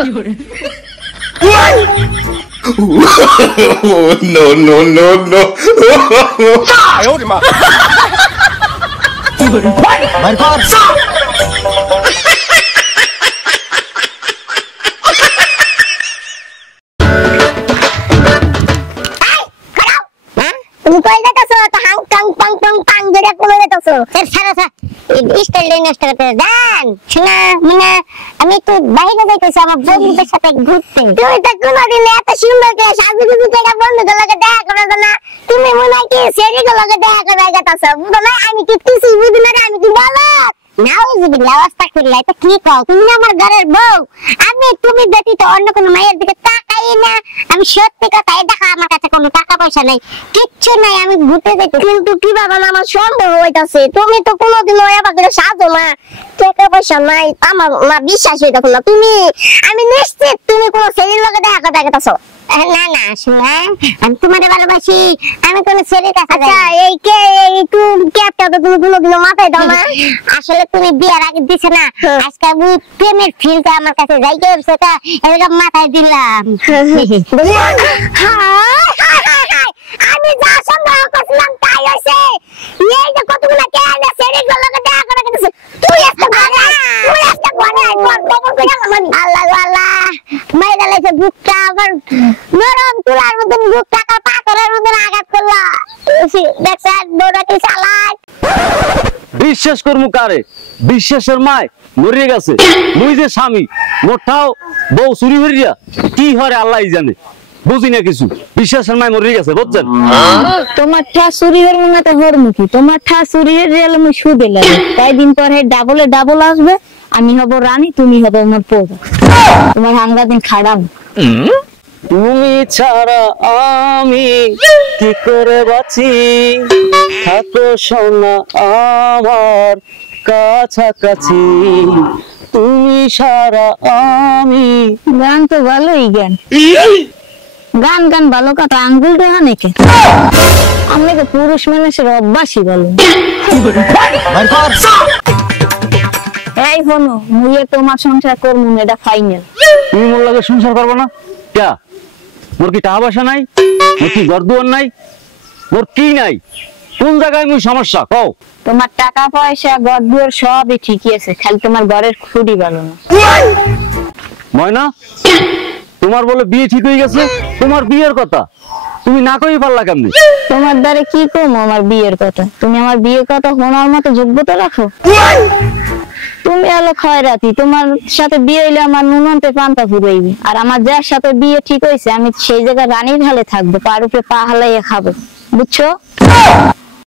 No, no, no, no. 哎呦我的妈！My God！ তুমি কই যাইতাছো তো হাং কাং পাং পাং পাং করে কোন যাইতাছো ছাড়া ছাড়া স্টাইল নষ্ট করতে জান শোনা মানে আমি তো বাইরে যাইতেছি আমার বন্ধুদের সাথে ঘুরতে তুই তো কোনদিন এত সুন্দর করে সাজুগুজু করে বন্ধুদের লগে দেখা করো না তুমি মনে হয় কি সেরিগুলোর লগে দেখা করে যাইতাছো বুঝো না আমি কি কিছুই বুঝি না আমি কি বলত নাউজুবিল্লাহ আস্তাগফিরুল্লাহ এটা কি কও তুমি আমার ঘরের বউ আমি তুমি ব্যতীত অন্য কোনো মায়ের দিকে তাকাই না আমি সত্যি কথা দেখো আমার কাছে কোনো টাকা পয়সা নাই কিচ্ছু নাই আমি ঘুরতে যাইতে কিন্তু কি বাবা আমার সন্দেহ হইতাছে তুমি তো কোনোদিন ওইবা করে সাজো না টাকা পয়সা নাই আমার না বিশ্বাস হইতাছে না তুমি আমি নিশ্চিত তুমি কোনো ছেলের লগে দেখা করতে গেতাছো না না শোনা আমি তোমারে ভালোবাসি আমি কোনো ছেলের কাছে আচ্ছা এই কে এই তুমি ক্যাপটা তো তুমি কোনোদিন মাথায় দাও না আসলে তুমি বিয়ার আগে দিছ না আজকে আমি প্রেমের ফিলটা আমার কাছে যাইতে সেটা এরকম মাথায় দিলাম আমি যা সন্দেহ করছিলাম তাই হইছে এই যে কতগুলা কেন ছেলের লগে দেখা করে গেছে তুই একটা ভাগা খবর কইরা আমি আল্লাহ আল্লাহ মাইরা লাইছে বুকটা আবার নরম তুলার মতন বুক টাকা পাথরের মতন আঘাত করলা দেখছেন বড়টা কি চালাক বিশ্বাস করমু কারে বিশ্বাসের মায় মরিয়ে গেছে মুই যে স্বামী মোটাও বউ চুরি হইয়া কি হরে আল্লাহই জানে বুঝি না কিছু বিশ্বাসের মায় মরিয়ে গেছে বুঝছেন তোমার ঠা চুরি হর মনে তো হরমুখী তোমার ঠা চুরি হয়ে গেলে আমি সুদে লাগে তাই দিন পর হে ডাবলে ডাবল আসবে আমি হব রানী তুমি হবে আমার প্রজা তোমার হাঙ্গা দিন খাড়াম তুমি ছাড়া আমি কি করে বাঁচি থাকো সোনা আমার কাছাকাছি তুমি ছাড়া আমি গান তো ভালোই গান গান গান ভালো কথা আঙ্গুল তো অনেকে আমি তো পুরুষ মানুষের অভ্যাসই বলো এই হনো মুইয়ে তোমার সংসার করবো এটা ফাইনাল তুমি মোর লাগে সংসার করবো না ক্যা মোর কি টাকা পয়সা নাই মোর কি ঘর দুয়ার নাই মোর কি নাই কোন জায়গায় মুই সমস্যা কও তোমার টাকা পয়সা ঘর দুয়ার সবই ঠিকই আছে খালি তোমার ঘরের খুঁড়ি ভালো না ময়না তোমার বলে বিয়ে ঠিক হয়ে গেছে তোমার বিয়ের কথা তুমি না কই পারলা কেমনে তোমার দ্বারে কি কম আমার বিয়ের কথা তুমি আমার বিয়ের কথা শোনার মতো যোগ্যতা রাখো তুমি এলো খয়রাতি তোমার সাথে বিয়ে হইলে আমার নুনন্তে পান্তা ফুরাইবে আর আমার যার সাথে বিয়ে ঠিক হয়েছে আমি সেই জায়গায় রানীর হালে থাকবো পার উপরে পা হালাইয়া খাবো বুঝছো